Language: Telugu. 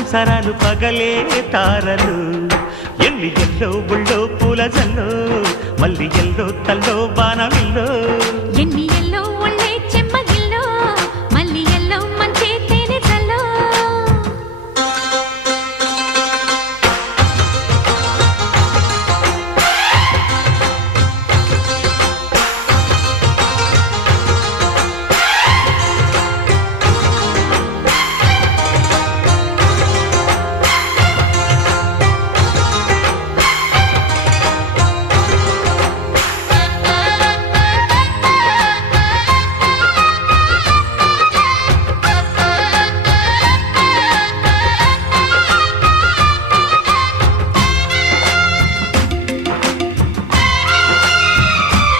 సంసారాలు పగలే తారలు ఎల్లి ఎల్లో బుళ్ళో పూల జల్లో మల్లి ఎల్లో తల్లో బాణవిల్లో